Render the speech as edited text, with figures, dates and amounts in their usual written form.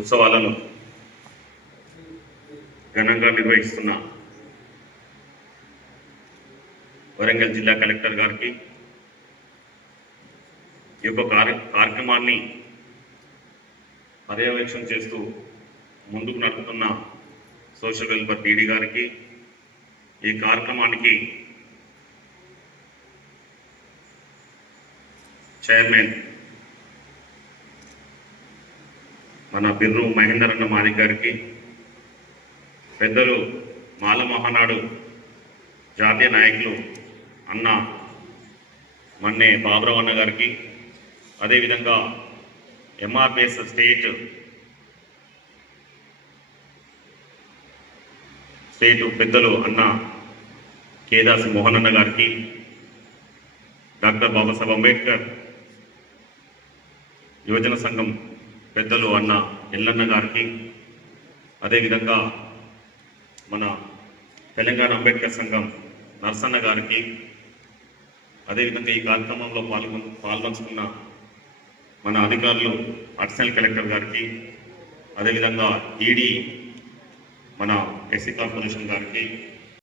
ఉత్సవాలను ఘనంగా నిర్వహిస్తున్న వరంగల్ జిల్లా కలెక్టర్ గారికి, ఈ యొక్క కార్యక్రమాన్ని పర్యవేక్షణ చేస్తూ ముందుకు నడుపుతున్న సోషల్ వెల్ఫేర్ డీడీ గారికి, ఈ కార్యక్రమానికి చైర్మన్ మన బిర్రు మహేందర్ అన్న మాదిక్ గారికి, పెద్దలు మాల మహానాడు జాతీయ నాయకులు అన్న మన్నే బాబురావు అన్న గారికి, అదేవిధంగా ఎంఆర్పిఎస్ స్టేట్ పెద్దలు అన్న కేదాసి మోహన్ అన్న గారికి, డాక్టర్ బాబాసాహెబ్ అంబేద్కర్ యువజన సంఘం పెద్దలు అన్న ఎల్లన్న గారికి, అదేవిధంగా మన తెలంగాణ అంబేద్కర్ సంఘం నర్సన్న గారికి, అదేవిధంగా ఈ కార్యక్రమంలో పాల్గొంచుకున్న మన అధికారులు అడిషనల్ కలెక్టర్ గారికి, అదేవిధంగా ఈడీ మన ఎస్సీ కార్పొరేషన్ గారికి,